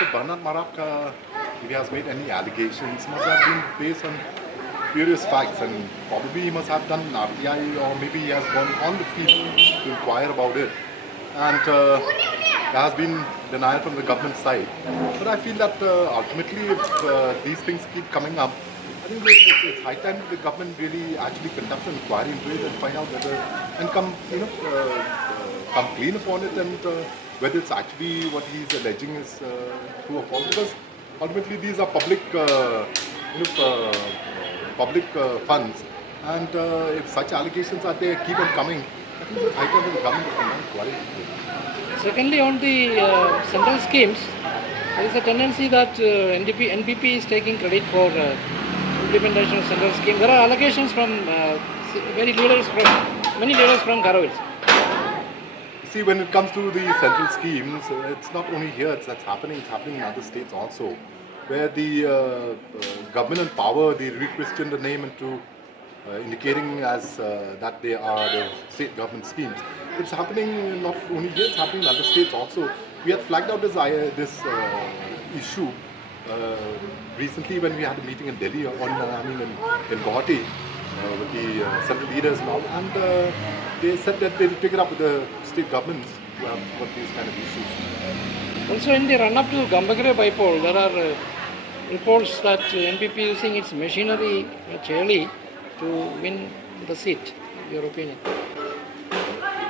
Mr. Bernard Marak, if he has made any allegations, must have been based on various facts, and probably he must have done an RTI, or maybe he has gone on the field to inquire about it. And there has been denial from the government side. But I feel that ultimately, if these things keep coming up, I think it's high time the government really actually conducts an inquiry into it and find out whether, and come, come clean upon it, and whether it's actually what he's alleging is true or false. Because ultimately these are public, public funds, and if such allegations are there, keep on coming, I think it's high time that the government will conduct an inquiry into it. Secondly, on the central schemes, there is a tendency that NPP is taking credit for implementation of central scheme. There are allegations from many leaders from Garovils. See, when it comes to the central schemes, it's not only here that's happening, it's happening in other states also, where the government and power, they re-question the name into indicating as that they are the state government schemes. It's happening not only here, it's happening in other states also. We had flagged out this issue recently when we had a meeting in Delhi, in Guwahati, with the central leaders and all, and they said that they will take it up with the state governments who have got these kind of issues. Also, in the run-up to Gambagre bypoll, there are reports that NPP using its machinery Jylla to win the seat. Your opinion?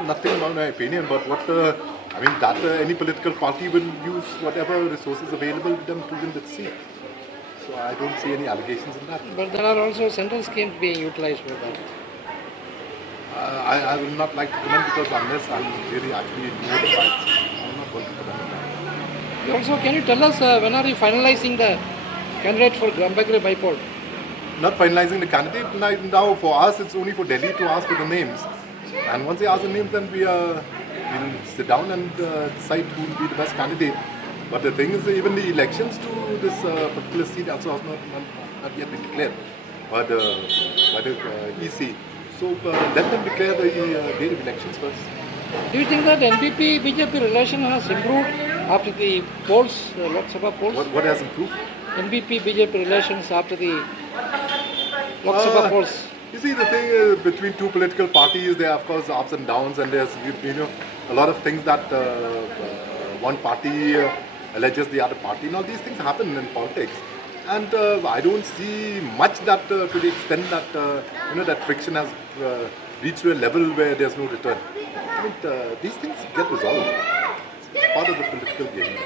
Nothing about my opinion, but what that any political party will use whatever resources available to them to win the seat. So I don't see any allegations in that. But there are also central schemes being utilized for that. I will not like to comment, because unless I'm really actually know the facts, I'm not going to comment on that. Also, can you tell us when are you finalizing the candidate for Gambagre bypoll? Not finalizing the candidate now. For us, it's only for Delhi to ask for the names. And once they ask the names, then we'll sit down and decide who will be the best candidate. But the thing is, even the elections to this particular seat also has not yet been declared by the EC. So let them declare the date of elections first. Do you think that NPP-BJP relation has improved after the polls, Lok Sabha polls? What has improved? NPP-BJP relations after the Lok Sabha polls. You see, the thing is, between two political parties, there are of course ups and downs, and there's a lot of things that one party alleges the other party. Now these things happen in politics, and I don't see much that to the extent that that friction has reached to a level where there's no return. I mean, these things get resolved. It's part of the political game.